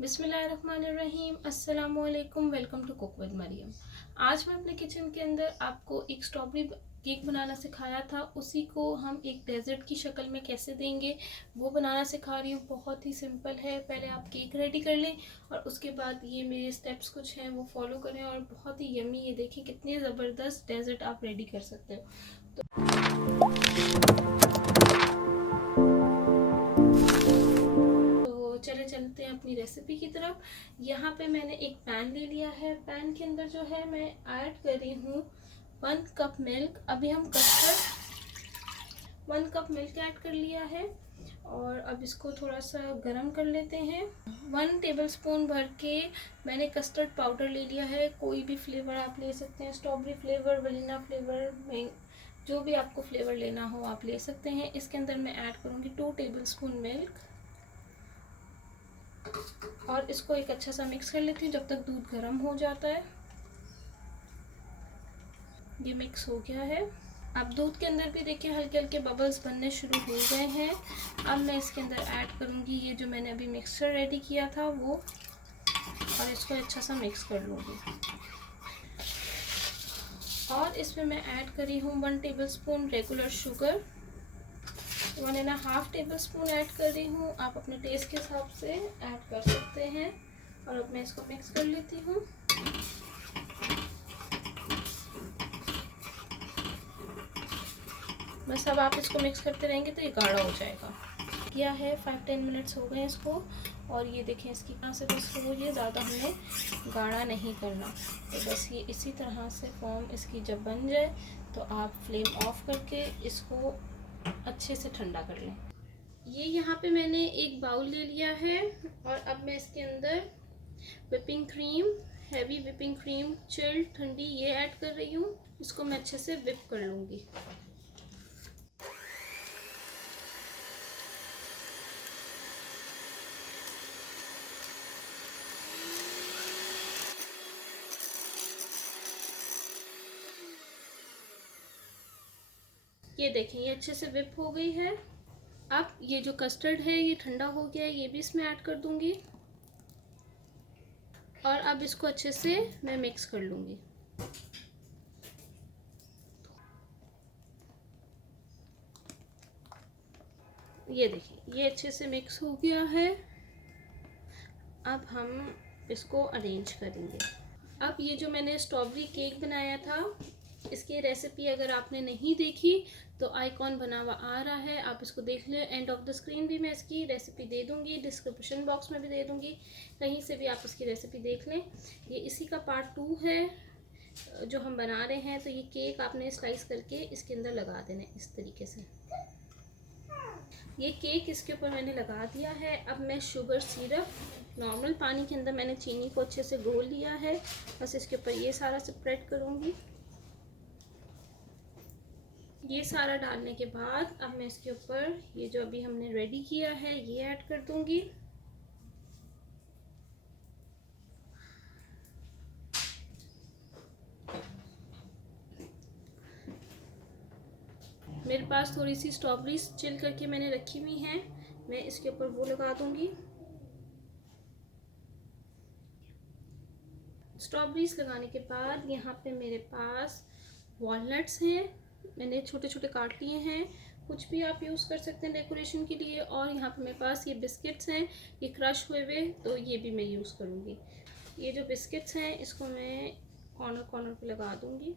बिस्मिल्लाहिर्रहमानिर्रहीम, अस्सलामुअलैकुम। Welcome to cook with Mariam. आज मैं अपने किचन के अंदर आपको एक स्ट्रॉबेरी केक बनाना सिखाया था, उसी को हम एक डेजर्ट की शक्ल में कैसे देंगे वो बनाना सिखा रही हूँ। बहुत ही सिंपल है। पहले आप केक रेडी कर लें और उसके बाद ये मेरे स्टेप्स कुछ हैं वो फॉलो करें और बहुत ही यमी, ये देखें कितनी ज़बरदस्त डेजर्ट आप रेडी कर सकते हो। चले चलते हैं अपनी रेसिपी की तरफ। यहाँ पे मैंने एक पैन ले लिया है। पैन के अंदर जो है मैं ऐड कर रही हूँ 1 कप मिल्क। अभी हम कस्टर्ड 1 कप मिल्क ऐड कर लिया है और अब इसको थोड़ा सा गर्म कर लेते हैं। 1 टेबलस्पून भर के मैंने कस्टर्ड पाउडर ले लिया है। कोई भी फ्लेवर आप ले सकते हैं, स्ट्रॉबेरी फ्लेवर, वनीला फ्लेवर, जो भी आपको फ्लेवर लेना हो आप ले सकते हैं। इसके अंदर मैं ऐड करूँगी 2 टेबलस्पून मिल्क और इसको एक अच्छा सा मिक्स कर लेती हूँ जब तक दूध गर्म हो जाता है। ये मिक्स हो गया है। अब दूध के अंदर भी देखिए हल्के हल्के बबल्स बनने शुरू हो गए हैं। अब मैं इसके अंदर ऐड करूँगी ये जो मैंने अभी मिक्सचर रेडी किया था वो, और इसको अच्छा सा मिक्स कर लूँगी। और इसमें मैं ऐड करी हूँ 1 tablespoon regular sugar, 1.5 tablespoon add कर रही हूँ। आप अपने टेस्ट के हिसाब से ऐड कर सकते हैं। और अब मैं इसको मिक्स कर लेती हूँ। बस अब आप इसको मिक्स करते रहेंगे तो ये गाढ़ा हो जाएगा। किया है 5-10 मिनट्स हो गए इसको, और ये देखें इसकी कहाँ से बस हो, ये ज़्यादा हमने गाढ़ा नहीं करना। तो बस ये इसी तरह से फॉर्म इसकी जब बन जाए तो आप फ्लेम ऑफ करके इसको अच्छे से ठंडा कर लें। ये यहाँ पे मैंने एक बाउल ले लिया है और अब मैं इसके अंदर whipping cream, heavy whipping cream, chilled ठंडी, ये ऐड कर रही हूँ। इसको मैं अच्छे से विप कर लूँगी। ये देखें ये अच्छे से विप हो गई है। अब ये जो कस्टर्ड है ये ठंडा हो गया है, ये भी इसमें ऐड कर दूंगी और अब इसको अच्छे से मैं मिक्स कर लूँगी। ये देखिए ये अच्छे से मिक्स हो गया है। अब हम इसको अरेंज करेंगे। अब ये जो मैंने स्ट्रॉबेरी केक बनाया था, इसकी रेसिपी अगर आपने नहीं देखी तो आइकॉन बना हुआ आ रहा है, आप इसको देख लें। एंड ऑफ द स्क्रीन भी मैं इसकी रेसिपी दे दूंगी, डिस्क्रिप्शन बॉक्स में भी दे दूंगी, कहीं से भी आप इसकी रेसिपी देख लें। ये इसी का पार्ट 2 है जो हम बना रहे हैं। तो ये केक आपने स्लाइस करके इसके अंदर लगा देना है इस तरीके से। ये केक इसके ऊपर मैंने लगा दिया है। अब मैं शुगर सिरप, नॉर्मल पानी के अंदर मैंने चीनी को अच्छे से घोल लिया है, बस इसके ऊपर ये सारा स्प्रेड करूँगी। ये सारा डालने के बाद अब मैं इसके ऊपर ये जो अभी हमने रेडी किया है ये ऐड कर दूंगी। मेरे पास थोड़ी सी स्ट्रॉबेरीज चिल करके मैंने रखी हुई हैं, मैं इसके ऊपर वो लगा दूंगी। स्ट्रॉबेरीज लगाने के बाद यहाँ पे मेरे पास वॉलनट्स हैं, मैंने छोटे छोटे काट लिए हैं। कुछ भी आप यूज़ कर सकते हैं डेकोरेशन के लिए। और यहाँ पे मेरे पास ये बिस्किट्स हैं, ये क्रश हुए हुए, तो ये भी मैं यूज़ करूँगी। ये जो बिस्किट्स हैं इसको मैं कॉर्नर कॉर्नर पे लगा दूँगी।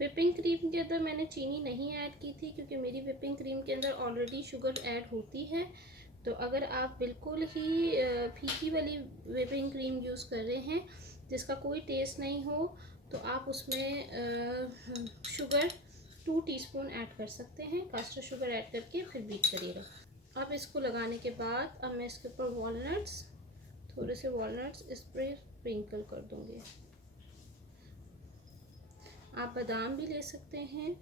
विपिंग क्रीम के अंदर मैंने चीनी नहीं ऐड की थी क्योंकि मेरी विपिंग क्रीम के अंदर ऑलरेडी शुगर ऐड होती है। तो अगर आप बिल्कुल ही फीकी वाली विपिंग क्रीम यूज़ कर रहे हैं जिसका कोई टेस्ट नहीं हो तो आप उसमें शुगर 2 टीस्पून ऐड कर सकते हैं। कास्टर शुगर ऐड करके फिर बीट करिएगा। अब इसको लगाने के बाद अब मैं इसके ऊपर वॉलनट्स, थोड़े से वॉलनट्स इस पर स्प्रिंकल कर दूँगी। आप बादाम भी ले सकते हैं,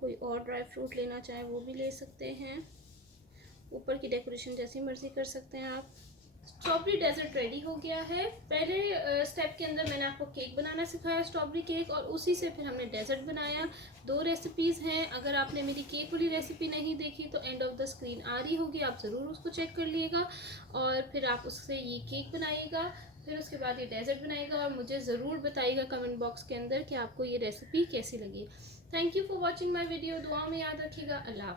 कोई और ड्राई फ्रूट लेना चाहें वो भी ले सकते हैं। ऊपर की डेकोरेशन जैसी मर्ज़ी कर सकते हैं आप। स्ट्रॉबेरी डेजर्ट रेडी हो गया है। पहले स्टेप के अंदर मैंने आपको केक बनाना सिखाया, स्ट्रॉबेरी केक, और उसी से फिर हमने डेजर्ट बनाया। 2 रेसिपीज़ हैं। अगर आपने मेरी केक वाली रेसिपी नहीं देखी तो एंड ऑफ द स्क्रीन आ रही होगी, आप ज़रूर उसको चेक कर लीजिएगा और फिर आप उससे ये केक बनाइएगा, फिर उसके बाद ये डेजर्ट बनाइएगा और मुझे ज़रूर बताइएगा कमेंट बॉक्स के अंदर कि आपको ये रेसिपी कैसी लगी। Thank you for watching my video. दुआ में याद रखिएगा। अल्लाह।